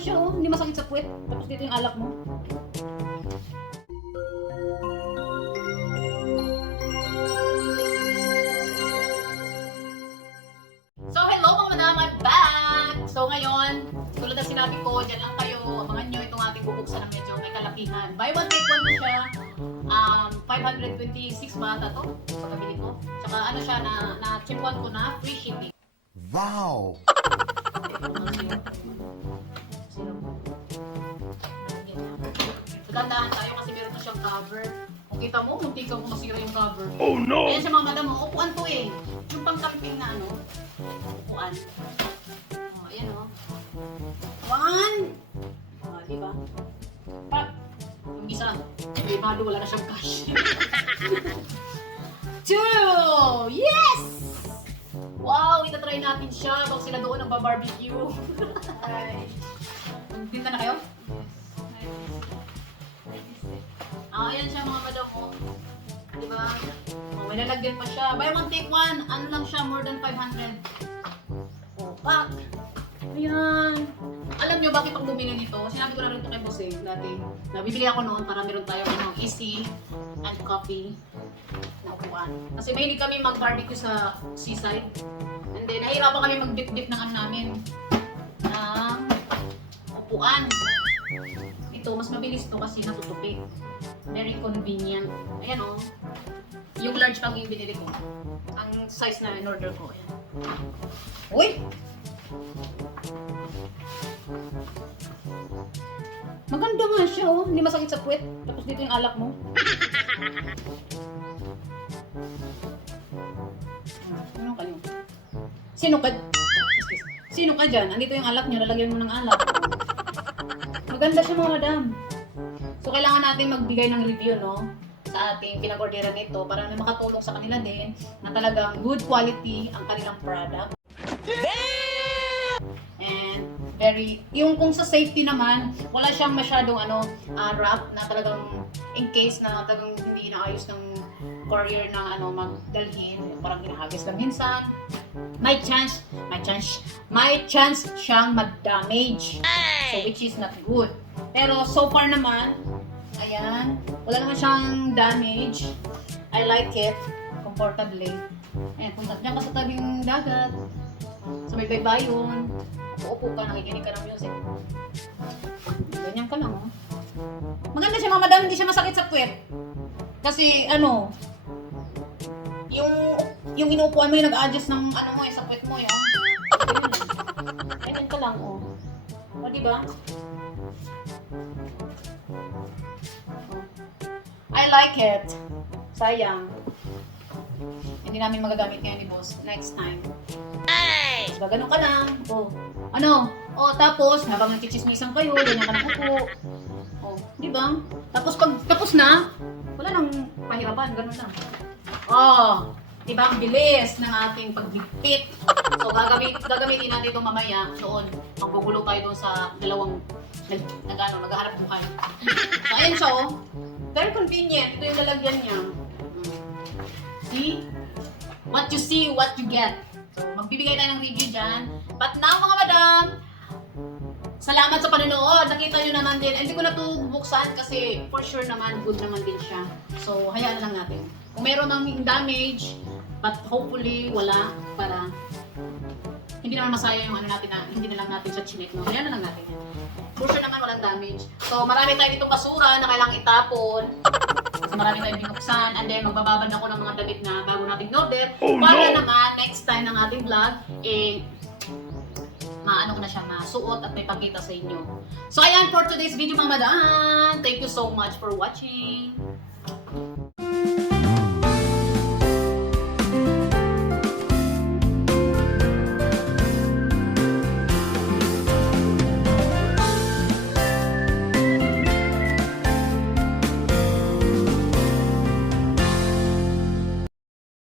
siya, oh. Hindi masakit sa puwet. Tapos dito yung alak mo. So, hello mga madam, I'm back! So, ngayon, tulad ng sinabi ko, dyan lang kayo, abangan nyo itong ating bubuksan ng medyo may kalakihan. Buy one, take one po siya. Um, 526 ba ata to? Pagkabili ko. Tsaka ano siya, na, na chimpuan ko na free shipping. Wow! Magandaan tayo kasi meron na siyang cover. Kung kita mo, munti ka kung masira yung cover. Oh no! Ayan siya mga madam, oh. upuan to eh. Yung pangkamping na ano, upuan. Oh, ayan oh. One! Oh, di ba? Pa! Yung isa, may balo, wala na siyang cash. Two! Yes! Wow, itatry natin siya. Baka sila doon ang barbecue. Tinta na kayo? Ah, ayan siya mga madam mo. Di ba? Oh, may lalagyan pa siya. Buy one, take one. Ano lang siya, more than 500. Oh, pak! Ayan. Alam nyo bakit ako bumili nito? Sinabi ko na rin ito kay Boss eh, dati. Nabibili ako noon para meron tayo ano, easy and coffee na upuan. Kasi mahilig kami mag-barbecue sa seaside. And then, nahirapan kami mag-dip-dip ng ano namin. Upuan. Ito, mas mabilis to kasi natutupi. Very convenient. Ayan o. Yung large pang yung binili ko. Ang size na in-order ko. Ayan. Uy! Maganda nga siya oh. Hindi masakit sa puwet. Tapos dito yung alak mo. Ano ka yun? Sino ka? Excuse. Sino ka dyan? Andito yung alak niyo. Lalagyan mo ng alak. Maganda siya mga madam. So, kailangan natin magbigay ng review, no? Sa ating pinag-orderan nito para na makatulong sa kanila din na talagang good quality ang kanilang product. And very, yung kung sa safety naman, wala siyang masyadong ano, ah, wrap na talagang in case na talagang hindi inaayos ng courier na ano magdalhin, parang ginahagis lang minsan. May chance, may chance, may chance siyang mag-damage. So which is not good. Pero so far naman, ayan, wala naman siyang damage. I like it comfortably. Ayan, kung diyan ka sa tabing dagat, sa may baybayon, uupo ka, nakikinig ka ng music. Ganyan ka lang, oh. Maganda siya, mga madam, hindi siya masakit sa puwet. Kasi, ano, yung yung inuupuan mo yung nag-adjust ng ano mo eh, sa puwet mo, yun. Ganyan lang. Ganyan ka lang, oh. O, di ba? I like it. Sayang. Hindi namin magagamit ngayon ni boss. Next time. Ay! Diba, ganun ka lang. Oh. Ano? Oh, tapos, habang nagchichismisan kayo, ganyan ka nakupo. Oh, di ba? Tapos pag tapos na, wala nang pahirapan, ganun lang. Oh, di ba? Ang bilis ng ating pagligpit. So, gagamit, gagamitin natin ito mamaya doon. Maggugulo tayo doon sa dalawang nag, nag ano, nag-aarap buhay. So, ayan siya, oh. Very convenient. Ito yung lalagyan niya. Mm. See? What you see, what you get. So, magbibigay tayo ng review dyan. But now, mga madam, salamat sa panonood. Din. Hindi ko na ito bubuksan kasi for sure naman, good naman din siya. So, hayaan na lang natin. Kung meron ng damage, but hopefully, wala para hindi naman masaya yung ano natin na hindi na lang natin sa chinek, no? Hayaan na lang natin yan. For sure naman, walang damage. So, marami tayo dito basura na kailangang itapon. So, marami tayong binuksan. And then, magbababad ako ng mga damit na bago nating order. Oh, para no! naman, next time ng ating vlog, eh, maano ko na siya masuot at may pagkita sa inyo. So, ayan for today's video mga madam. Thank you so much for watching.